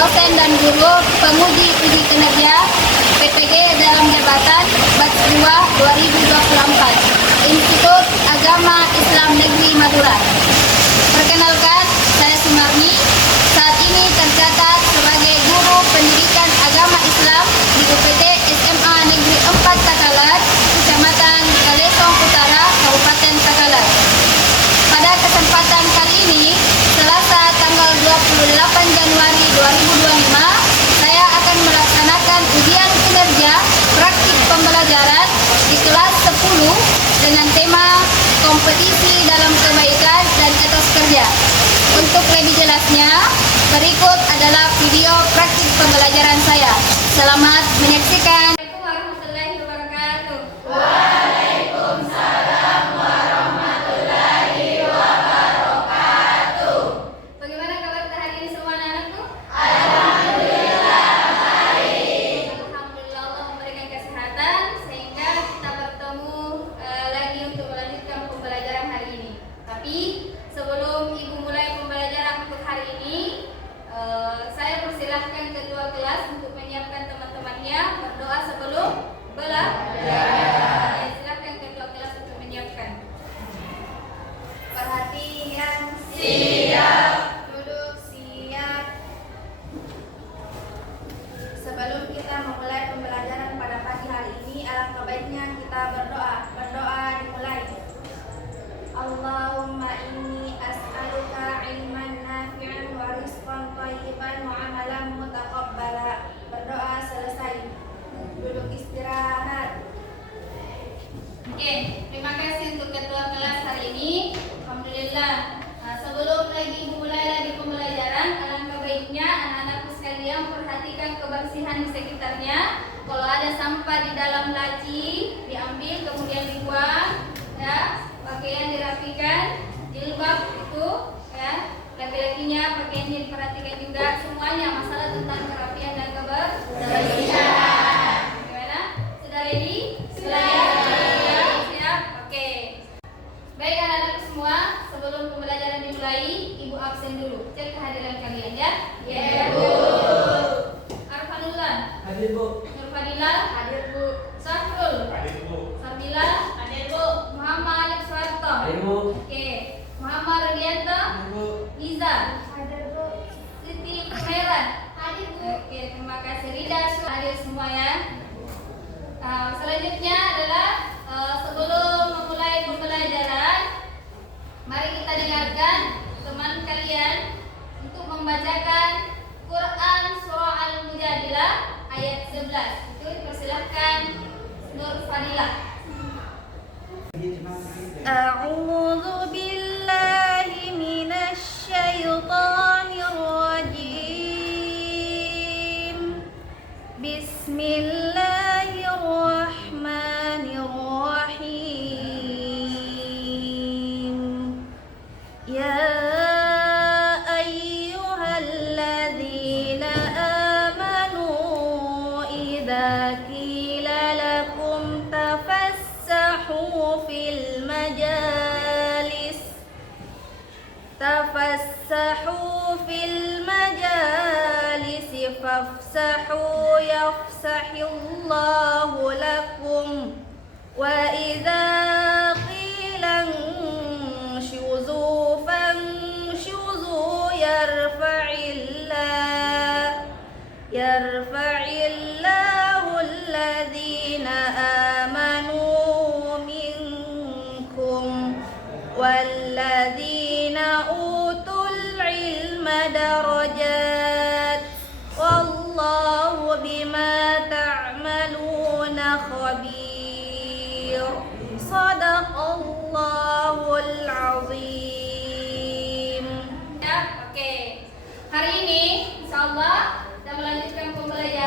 dosen dan guru penguji uji kinerja PTG dalam jabatan Batch 2 2024 Institut Agama Islam Negeri Madura. Perkenalkan, saya Sumarni, saat ini tercatat sebagai guru pendidikan agama Islam di UPT SMA Negeri 4 Takalar, Kecamatan Kalesong Utara, Kabupaten Takalar. Pada kesempatan kali ini, Selasa tanggal 28 Januari 2025, saya akan melaksanakan ujian kinerja praktik pembelajaran di kelas 10 dengan tema kompetisi dalam kebaikan dan etos kerja. Untuk lebih jelasnya, berikut adalah video praktik pembelajaran saya. Selamat menyaksikan. Assalamualaikum warahmatullahi wabarakatuh. Waalaikumsalam warahmatullahi wabarakatuh. Bagaimana kabar hari ini semua anak-anakku? Alhamdulillah baik. Alhamdulillah Allah memberikan kesehatan sehingga kita bertemu lagi untuk melanjutkan pembelajaran hari ini. Tapi sebelum Ibu mulai pembelajaran untuk hari ini, saya persilahkan ketua kelas untuk menyiapkan teman-temannya berdoa sebelum belajar. Silakan ketua kelas untuk menyiapkan. Perhatian, Siap. duduk siap. Sebelum kita memulai pembelajaran pada pagi hari ini, alangkah baiknya kita berdoa. Berdoa dimulai. Allahumma inni as'aluka ilman nafi'an wa rizqan thayyiban wa amalan mutaqabbala. Berdoa selesai. Duduk istirahat. Oke, terima kasih untuk ketua kelas hari ini. Alhamdulillah. Sebelum mulai lagi pembelajaran, alangkah baiknya anak-anakku sekalian perhatikan kebersihan di sekitarnya. Kalau ada sampah di dalam laci, diambil kemudian dibuang, ya. Pakaian dirapikan, jilbab itu, ya. Laki-lakinya pakaiannya diperhatikan juga. Semuanya masalah tentang kerapian dan kebersihan. Gimana? Sudah ready? Sudah. Siap? Oke. Baik anak-anak semua, sebelum pembelajaran dimulai, Ibu absen dulu. Cek kehadiran kalian ya. Ya, Bu. Arfanullah. Hadir, Bu. Nurfadila. Hadir, Bu. Safrul. Hadir, Bu. Sabila. Hadir, Bu. Muhammad Alif Suwarto. Hadir, Bu. Oke. Muhammad Rudianto. Hadir, Bu. Iza. Hadir, Bu. Siti Kurniawan. Hadir, Bu. Oke, terima kasih. Rida hadir semua ya. Selanjutnya adalah sebelum memulai pembelajaran, mari kita dengarkan teman kalian untuk membacakan Quran Surah Al-Mujadilah ayat 11. Itu dipersilahkan Nur Fadilah. A'udzu billahi minasy syaithanir rajim. Bismillahirrahmanirrahim. Ya ayyuhalladzina amanu idza qila lakum tafassahu fil majalis fafsahu yafsahillahu lakum wa idza qila anshuzu fanshuzu yarfa'illahu alladhina amanu minkum walladhina utul ilma darajat wallahu bima ta'maluna khabir. Sadaqallahul azim. Ya, oke. Hari ini insyaallah kita melanjutkan pembelajaran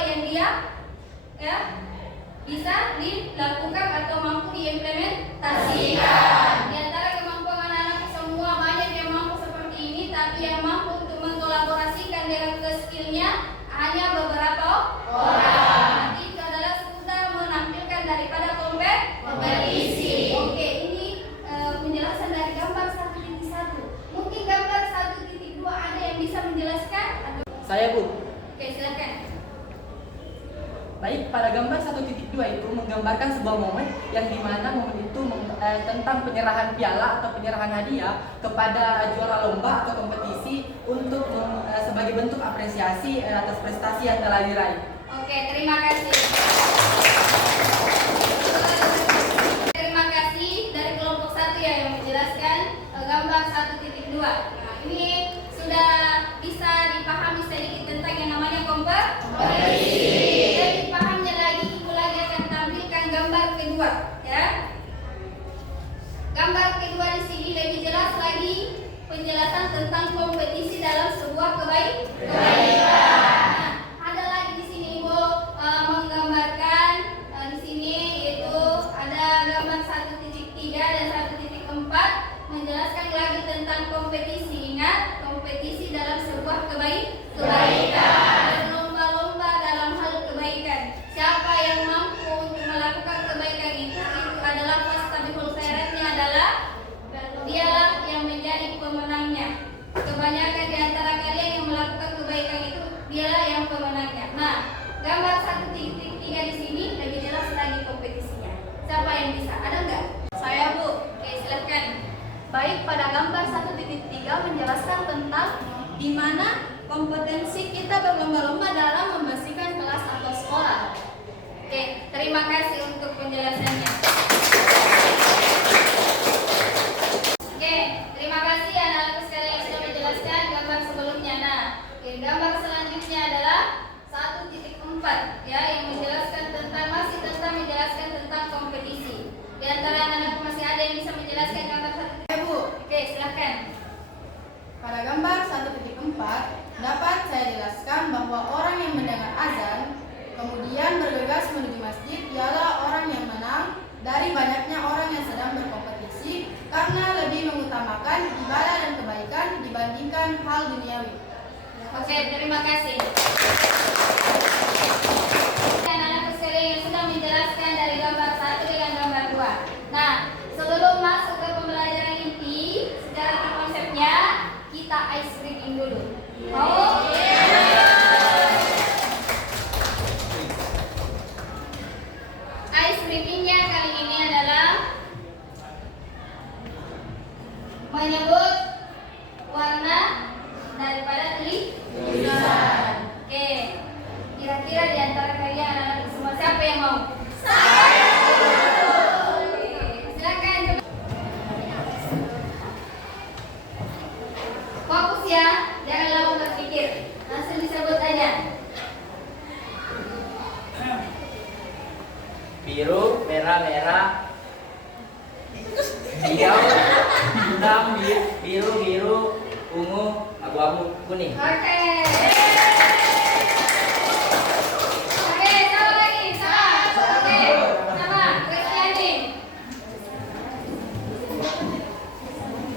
apa yang dia ya bisa dilakukan atau mampu diimplementasikan. Di antara kemampuan anak-anak semua banyak yang mampu seperti ini, tapi yang mampu untuk mengkolaborasikan dengan skillnya hanya beberapa orang. Nanti itu adalah sudah menampilkan daripada kompetisi. Oke, ini penjelasan dari gambar 1.1. Mungkin gambar 1.2 ada yang bisa menjelaskan? Saya, Bu. Oke, silakan. Baik, pada gambar 1.2 itu menggambarkan sebuah momen yang dimana momen itu tentang penyerahan piala atau penyerahan hadiah kepada juara lomba atau kompetisi untuk sebagai bentuk apresiasi atas prestasi yang telah diraih. Oke, terima kasih. Terima kasih dari kelompok 1 ya yang menjelaskan gambar 1.2. Nah, ini sudah bisa dipahami sedikit tentang yang namanya kompetisi. Dan dipahamnya lagi, Ibu lagi akan tampilkan gambar kedua, ya. Gambar kedua di sini lebih jelas lagi penjelasan tentang kompetisi dalam sebuah kebaikan. Nah, ada lagi di sini Ibu menggambarkan di sini itu ada gambar 1.3 dan 1.4 menjelaskan lagi tentang kompetisi. Ingat, kompetisi dalam sebuah kebaikan. Lomba-lomba dalam hal kebaikan. Siapa yang mampu untuk melakukan kebaikan itu adalah fastabihul khairatnya adalah dialah yang menjadi pemenangnya. Kebanyakan di antara kalian yang melakukan kebaikan itu dialah yang pemenangnya. Nah, gambar 1.3 di sini lebih jelas lagi kompetisinya. Siapa yang bisa? Ada nggak? Saya, Bu. Oke, silakan. Baik, pada gambar 1.3 menjelaskan tentang di mana kompetensi kita berlomba-lomba dalam membersihkan kelas atau sekolah. Oke, terima kasih untuk penjelasannya. Oke, terima kasih anak-anak sekalian yang sudah menjelaskan gambar sebelumnya. Nah, gambar selanjutnya adalah 1.4 ya, yang menjelaskan menjelaskan tentang kompetisi. Di antara anak-anak masih ada yang bisa menjelaskan gambar 1. Bu, Oke, silakan. pada gambar 1.4 dapat saya jelaskan bahwa orang yang mendengar azan kemudian bergegas menuju masjid ialah orang yang menang dari banyaknya orang yang sedang berkompetisi karena lebih mengutamakan ibadah dan kebaikan dibandingkan hal duniawi. Oke, terima kasih. Anak-anak sekalian yang sudah menjelaskan dari gambar 1 dengan gambar 2. Nah, sebelum masuk ke pembelajaran inti, secara konsepnya kita ice breaking dulu. Mau? Ice breakingnya kali ini adalah menyebut warna daripada tulisan. Oke, kira-kira di antara kalian anak-anak semua siapa yang mau? Saya. Oke, silakan coba. Fokus ya, jangan lama berpikir. Langsung disebut aja. Biru, merah, merah. Hijau, hitam, biru, ungu, abu-abu, kuning. Oke. Oke, sama lagi, sama. Oke, sama. Kristiani.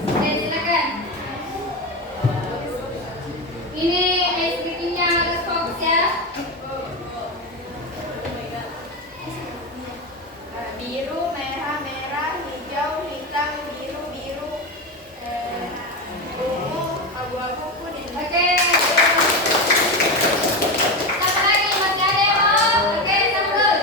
Oke, silakan. Ini ice breakingnya harus fokus ya. Biru, merah, merah, hijau, hitam, biru, ungu, abu-abu, kuning. Oke. Sama lagi, masih ada yang mau? Oke, sambut.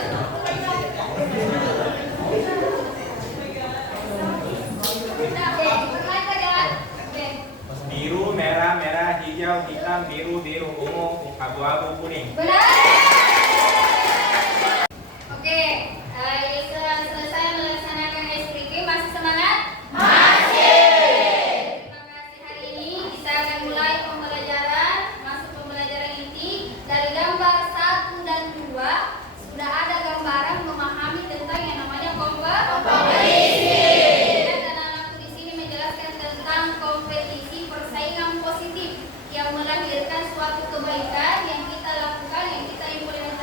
Oke, berlanjut ya. Oke. Biru, merah, merah, hijau, hitam, biru, ungu, abu-abu, kuning. Benar. Oke, setelah selesai melaksanakan ice breaking, masih semangat? Masih. Terima kasih. Hari ini kita akan mulai pembelajaran, masuk pembelajaran inti dari gambar 1 dan 2. Sudah ada gambaran memahami tentang yang namanya kompetisi. Dan anak-anakku di sini menjelaskan tentang kompetisi persaingan positif yang melahirkan suatu kebaikan yang kita lakukan, yang kita implementasikan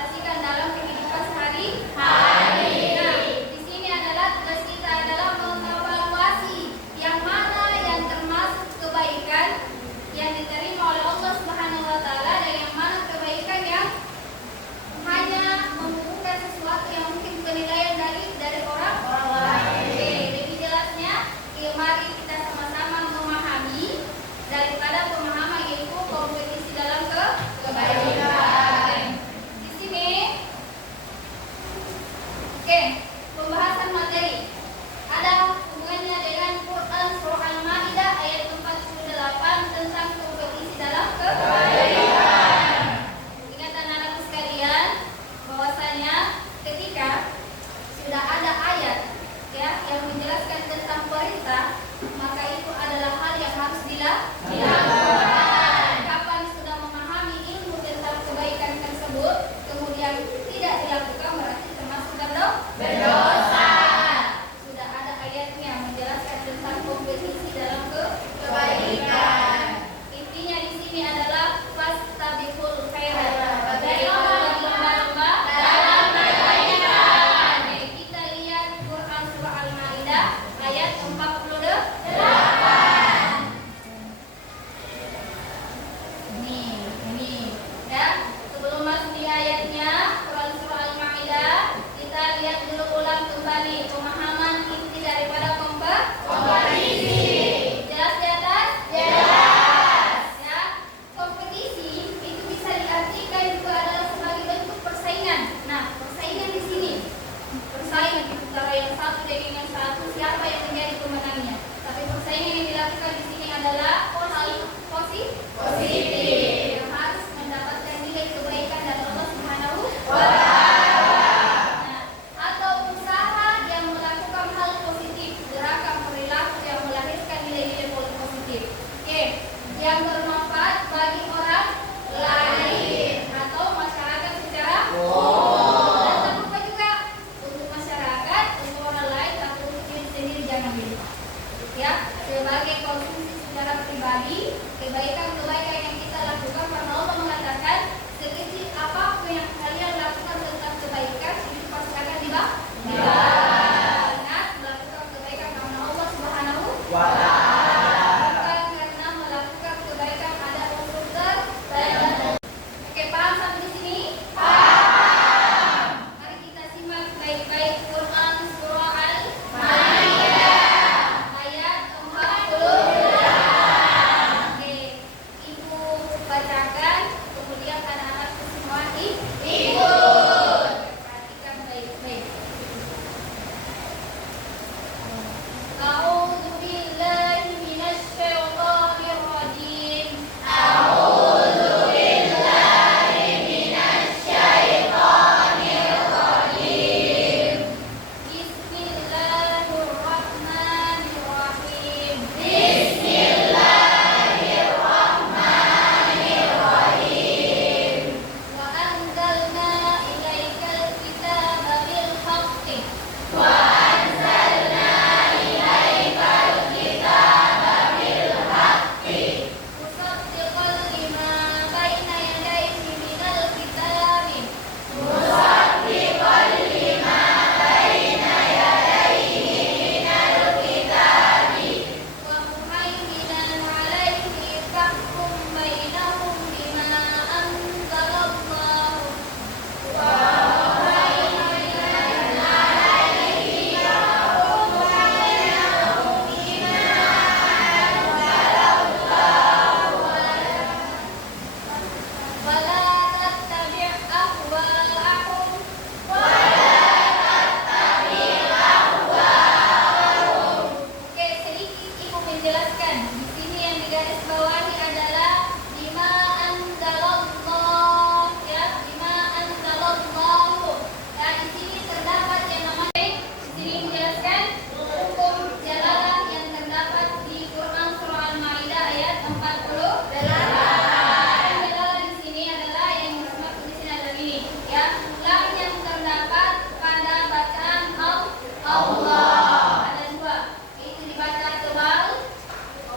kebaikan-kebaikan yang kita lakukan karena Allah mengatakan sekecil apapun yang kalian lakukan tentang kebaikan itu pasti akan dibalas. Ingat, melakukan kebaikan karena Allah Subhanahu wa Ta'ala, bukan karena melakukan kebaikan ada unsur tertentu. Oke, paham sampai di sini? Paham. Mari kita simak baik-baik Quran surah Al-Maidah ayat 48. Oke, Ibu bacakan, kemudian anak-anak semua ikut. Perhatikan baik-baik. A'udzu billahi minasy syaithanir rajim. A'udzu billahi minasy syaithanir rajim. Bismillahirrahmanirrahim. Bismillahirrahmanirrahim. Wa anzalna ilaikal kitaba bil haqqi. Wa anzalna ilaikal kitaba bil haqqi. Musaddiqan lima baina yadayhi minal kitabi. Musaddiqan lima baina yadayhi minal kitabi. Wa muhaiminan alaihi fahkum bainahum bima anzalallahu. Wa muhaiminan alaihi fahkum bainahum bima anzalallahu. Wala tattabi' ahwa'ahum. Oke, sedikit Ibu menjelaskan. Di sini yang digaris bawahi adalah bima anzalallah, ya, bima anzalallahu. Dan di sini terdapat yang namanya, di sini menjelaskan hukum jalalah yang terdapat di Quran surah Al-Maidah ayat 48. Jalalah di sini adalah yang dimaksud di sini adalah ini, ya, lam yang terdapat pada bacaan Allah. Ada dua, yaitu dibaca tebal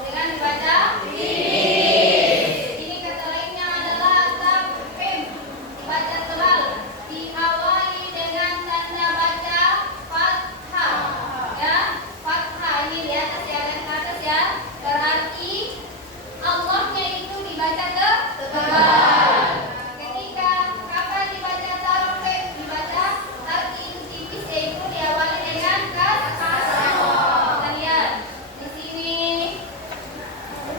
dengan dibaca tipis. Ini kata lainnya adalah tafkhim, dibaca tebal, diawali dengan tanda baca fathah, ya, fathah ini di atas ya, dan ke atas ya, berarti Allahnya itu dibaca tebal. Ketika kapan dibaca tarqiq, dibaca tarqiq itu tipis, yaitu diawali dengan kasrah. Kita lihat di sini,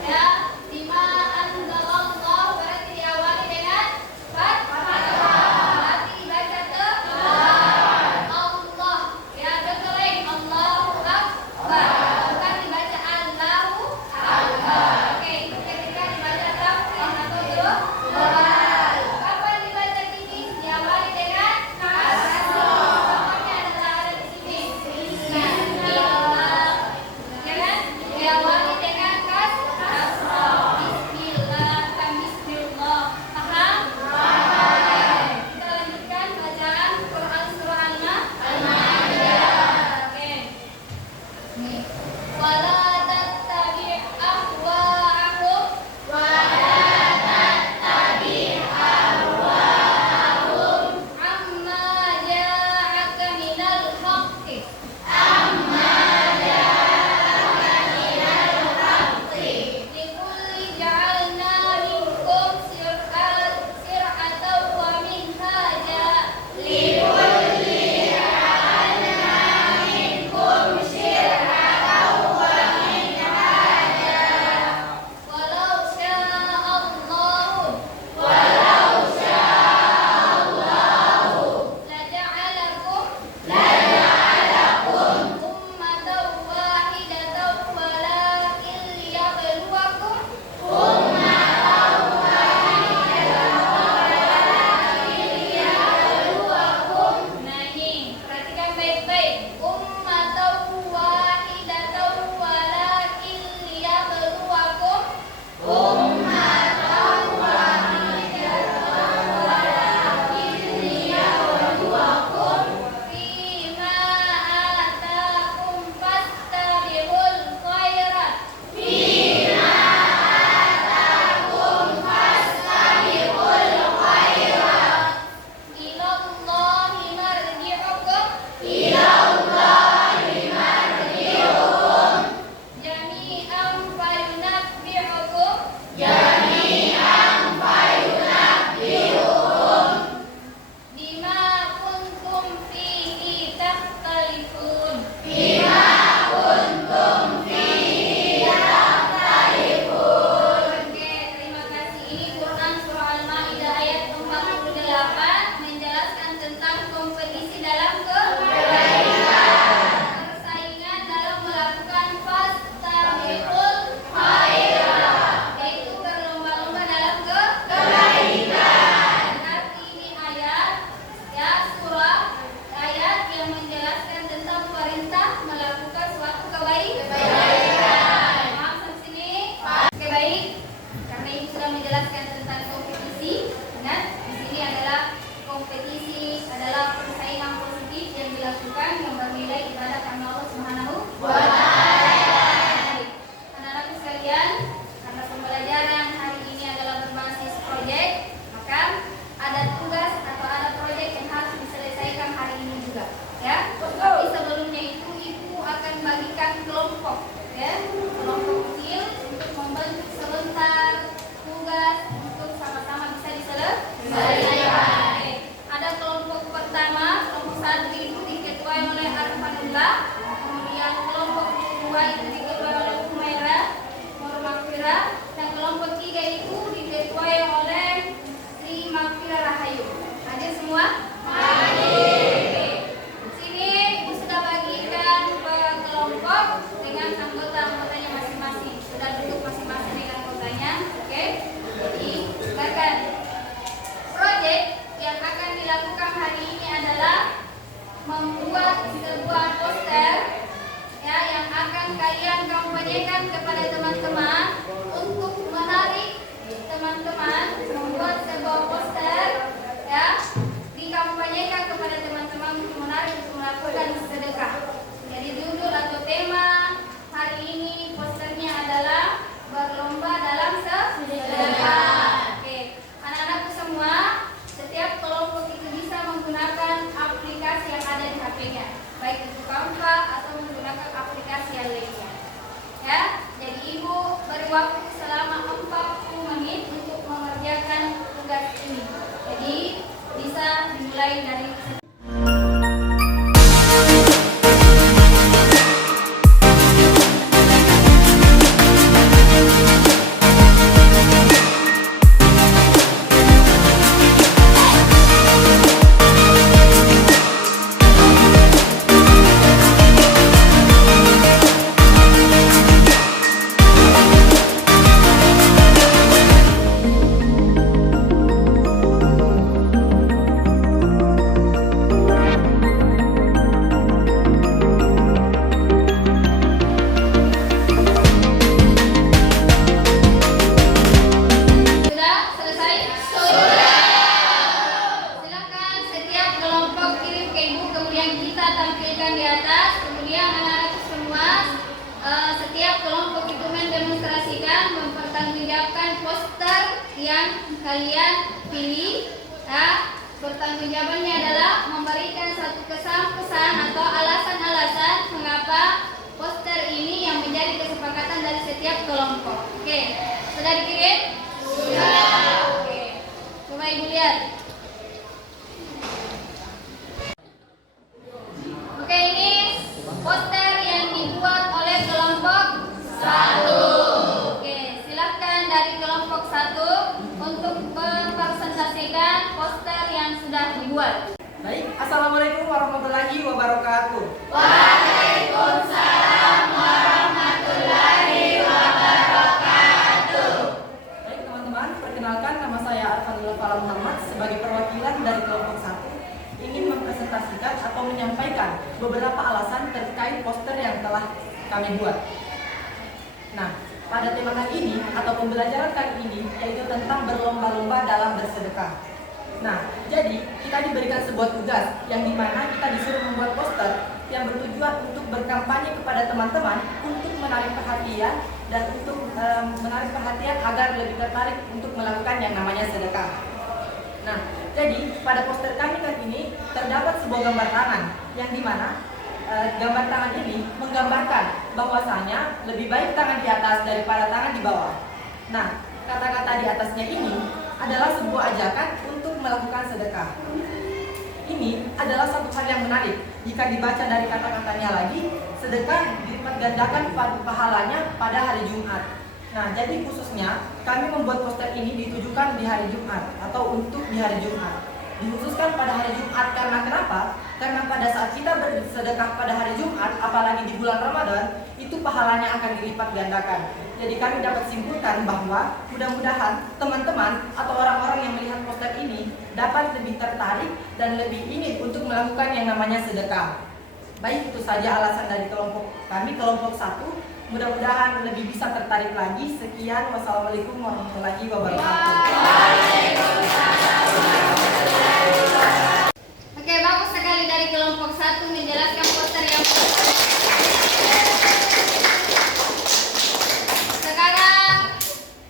ya, bima anzalallah berarti diawali dengan fathah, berarti dibaca tebal. Allah, ya, betul lain, Allahu Akbar, bukan dibaca Allahu Akbar. Oke, ketika dibaca tafkhim atau tebal, kapan dibaca tipis? Diawali dengan kasrah. Contohnya adalah ada di sini. Bismillah, ya kan? Diawali dengan kasrah. Bismillah, bukan Bismillah. Paham? Kita lanjutkan bacaan Quran surah Al-Maidah. Oke. Nih. Wala tattabi' ahwa'ahum. Amma ja'aka minal haqqi. Likulli ja'alna minkum sir'atan wa minhaja. Walau sya'allahu laja'alakum ummatan wahidatan walakin liyabluwakum. Nah ini, perhatikan baik-baik. Ummatan wahidatan walakin liyabluwakum. Fima atakum fastabiqul khairat. menjelaskan tentang kompetisi. Ingat, di sini adalah kompetisi adalah persaingan positif yang dilakukan yang bernilai ibadah karena Allah Subhanahu wa Ta'ala. Anak-anakku sekalian, karena pembelajaran hari ini adalah berbasis proyek, maka ada tugas atau ada proyek yang harus diselesaikan hari ini juga, ya. Tapi sebelumnya itu ibu akan bagikan kelompok, ya, kelompok kecil untuk membentuk sebentar tugas untuk sama-sama bisa diselesaikan. Ada kelompok pertama, kelompok 1 itu diketuai oleh Arfanullah, kemudian kelompok 2 itu diketuai oleh Humaira, Makfira, dan kelompok 3 itu diketuai oleh Sri Makfira Rahayu. Hadir semua? Hadir. Sini ibu sudah bagikan ke kelompok dengan anggota-anggotanya masing-masing. Sudah duduk masing-masing dengan anggotanya. Oke? Jadi, silakan. Proyek yang akan dilakukan hari ini adalah membuat sebuah poster, ya, yang akan kalian kampanyekan kepada teman-teman untuk menarik teman-teman membuat sebuah poster, ya, dikampanyekan kepada teman-teman untuk menarik untuk melakukan sedekah. Jadi judul atau tema hari ini posternya adalah berlomba dalam sedekah. Oke, anak-anakku semua, setiap kelompok itu bisa menggunakan aplikasi yang ada di HP-nya, baik itu Canva atau menggunakan aplikasi yang lainnya. Ya, jadi ibu beri waktu selama 40 menit untuk mengerjakan tugas ini. Jadi bisa dimulai dari kalian pilih, ya. Pertanggungjawabannya adalah memberikan satu kesan-pesan atau alasan-alasan mengapa poster ini yang menjadi kesepakatan dari setiap kelompok. Oke, sudah dikirim? Sudah. Oke, coba ibu lihat. Oke, ini poster yang dibuat oleh kelompok 1. Oke, silakan dari kelompok 1 untuk mempresentasikan poster yang sudah dibuat. Baik, Assalamualaikum warahmatullahi wabarakatuh. Waalaikumsalam warahmatullahi wabarakatuh. Baik teman-teman, perkenalkan nama saya Arfanullah Fala Muhammad sebagai perwakilan dari kelompok 1 ingin mempresentasikan atau menyampaikan beberapa alasan terkait poster yang telah kami buat. Nah, pada tema kali ini atau pembelajaran kali ini yaitu tentang berlomba-lomba dalam bersedekah. Nah, jadi kita diberikan sebuah tugas yang dimana kita disuruh membuat poster yang bertujuan untuk berkampanye kepada teman-teman untuk menarik perhatian dan untuk menarik perhatian agar lebih tertarik untuk melakukan yang namanya sedekah. Nah, jadi pada poster kami kali ini terdapat sebuah gambar tangan yang dimana gambar tangan ini menggambarkan bahwasanya lebih baik tangan di atas daripada tangan di bawah. Nah, kata-kata di atasnya ini adalah sebuah ajakan untuk melakukan sedekah. Ini adalah satu hal yang menarik. Jika dibaca dari kata-katanya lagi, sedekah dilipat gandakan pahalanya pada hari Jumat. Nah, jadi khususnya kami membuat poster ini ditujukan di hari Jumat atau untuk di hari Jumat. Dikhususkan pada hari Jumat karena kenapa? Karena pada saat kita bersedekah pada hari Jumat, apalagi di bulan Ramadan, itu pahalanya akan dilipat gandakan. Jadi kami dapat simpulkan bahwa mudah-mudahan teman-teman atau orang-orang yang melihat poster ini dapat lebih tertarik dan lebih ingin untuk melakukan yang namanya sedekah. Baik, itu saja alasan dari kelompok kami, kelompok 1. mudah-mudahan lebih bisa tertarik lagi. Sekian, wassalamualaikum warahmatullahi wabarakatuh. Oke, bagus sekali dari kelompok 1 menjelaskan poster yang sekarang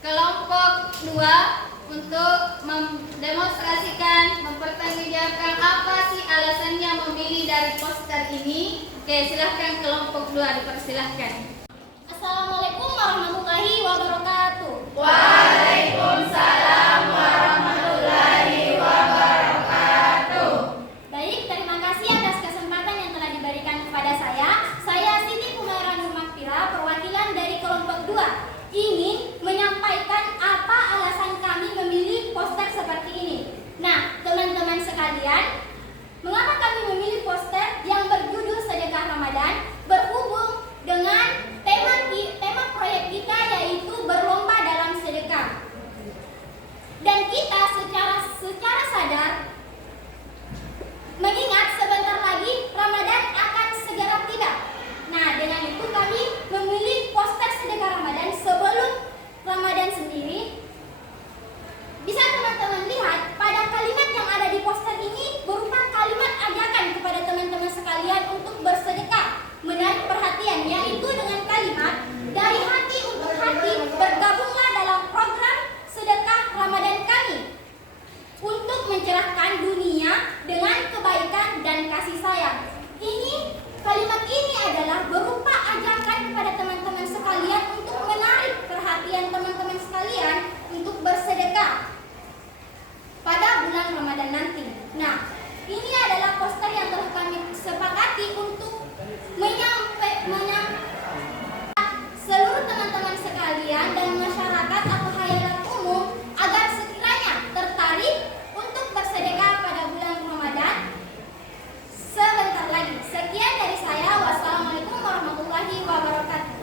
kelompok 2 untuk mendemonstrasikan, mempertanggungjawabkan apa sih alasannya memilih dari poster ini. Oke, silahkan kelompok 2 dipersilahkan. Assalamualaikum warahmatullahi wabarakatuh. Waalaikumsalam warahmatullahi wabarakatuh. Baik, terima kasih atas kesempatan yang telah diberikan kepada saya. Saya Siti Kumaira Nur Makfira, perwakilan dari kelompok 2, ingin menyampaikan apa alasan kami memilih poster seperti ini. Nah, teman-teman sekalian, mengapa kami memilih poster yang berjudul Sedekah Ramadan berhubung dengan tema proyek kita, yaitu berlomba dalam sedekah. Dan kita secara sadar mengingat sebentar lagi Ramadan akan segera tiba. Nah, dengan itu kami memilih poster Sedekah Ramadan sebelum Ramadan sendiri. Bisa teman-teman lihat pada kalimat yang ada di poster ini berupa kalimat ajakan kepada teman-teman sekalian untuk bersedekah. Menarik perhatian, yaitu dengan kalimat dari hati untuk hati, bergabunglah dalam program sedekah Ramadan kami untuk mencerahkan dunia dengan kebaikan dan kasih sayang. Kalimat ini adalah berupa ajakan kepada teman-teman sekalian untuk menarik perhatian teman-teman sekalian untuk bersedekah pada bulan Ramadan nanti. Nah, ini adalah poster yang telah kami sepakati untuk menyampaikan seluruh teman-teman sekalian dan masyarakat atau khalayak umum agar sekiranya tertarik untuk bersedekah pada bulan Ramadan sebentar lagi. Sekian dari saya. Wassalamualaikum warahmatullahi wabarakatuh.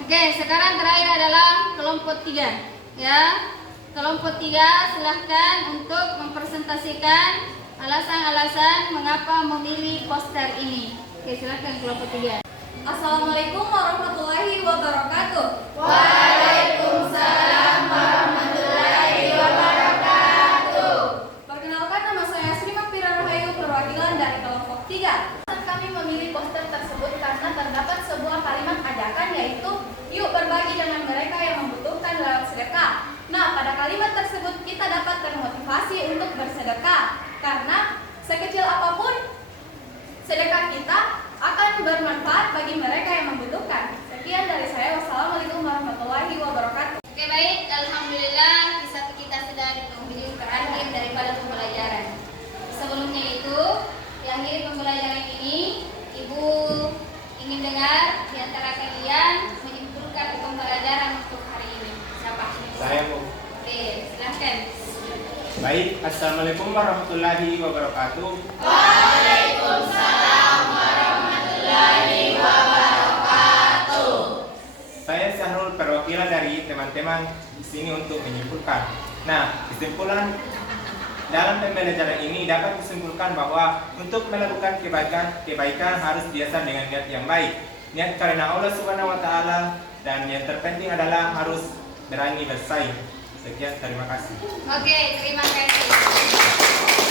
Oke, sekarang terakhir adalah kelompok 3. Ya, kelompok 3 silahkan untuk mempresentasikan alasan-alasan mengapa memilih poster ini. Oke, silahkan kelompok 3. Assalamualaikum warahmatullahi wabarakatuh. Waalaikumsalam warahmatullahi wabarakatuh. Perkenalkan, nama saya Sri Makfira Rahayu, perwakilan dari kelompok 3. Kami memilih poster tersebut karena terdapat sebuah kalimat ajakan, yaitu yuk berbagi dengan mereka yang membutuhkan dalam sedekah. Nah, pada kalimat tersebut kita dapat termotivasi untuk bersedekah karena sekecil apapun sedekah kita akan bermanfaat bagi mereka yang membutuhkan. Sekian dari saya. Wassalamualaikum warahmatullahi wabarakatuh. Oke, baik, alhamdulillah kisah kita sudah di penghujung terakhir daripada pembelajaran. Sebelumnya itu, di akhir pembelajaran ini, Ibu ingin dengar di antara kalian menyimpulkan pembelajaran untuk hari ini. Siapa? Saya, Bu. Oke, silahkan. Baik, Assalamualaikum warahmatullahi wabarakatuh. Waalaikumsalam warahmatullahi wabarakatuh. Saya Syahrul, perwakilan dari teman-teman di sini untuk menyimpulkan. Nah, kesimpulan dalam pembelajaran ini dapat disimpulkan bahwa untuk melakukan kebaikan harus biasa dengan niat yang baik. Niat karena Allah Subhanahu wa taala, dan yang terpenting adalah harus berani bersaing. Sekian, terima kasih. Oke, terima kasih.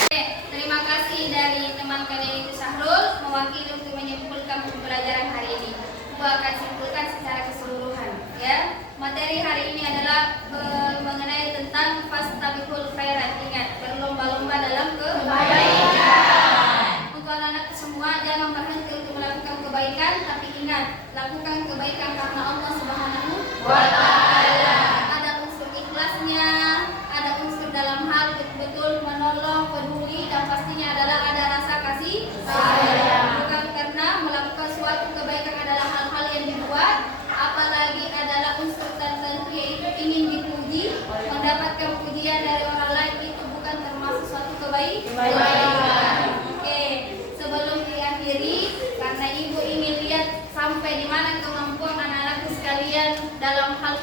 Oke, terima kasih dari teman kalian itu Syahrul mewakili untuk menyimpulkan pembelajaran hari ini. Aku akan simpulkan secara keseluruhan. Ya, materi hari ini adalah mengenai tentang fastabiqul khairat. Ingat, berlomba-lomba dalam kebaikan. Untuk anak-anak semua, jangan berhenti untuk melakukan kebaikan, tapi ingat, lakukan kebaikan karena Allah Subhanahu wa taala. Ada unsur ikhlasnya, ada unsur dalam hal betul-betul menolong, peduli, dan pastinya adalah ada rasa kasih sayang. Bukan karena melakukan suatu kebaikan adalah hal-hal yang dibuat, apalagi adalah unsur tertentu yaitu ingin dipuji, mendapatkan pujian dari orang lain, itu bukan termasuk suatu kebaikan. Oke, sebelum diakhiri, karena Ibu ingin lihat sampai di mana kemampuan anak-anakku sekalian dalam hal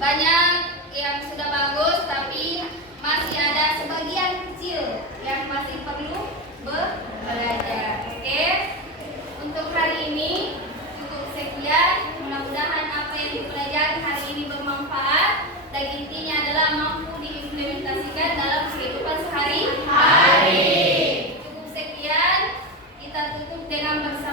banyak yang sudah bagus, tapi masih ada sebagian kecil yang masih perlu belajar. Oke, untuk hari ini cukup sekian. Mudah-mudahan apa yang dipelajari hari ini bermanfaat dan intinya adalah mampu diimplementasikan dalam kehidupan sehari-hari. Cukup sekian, kita tutup dengan bersama.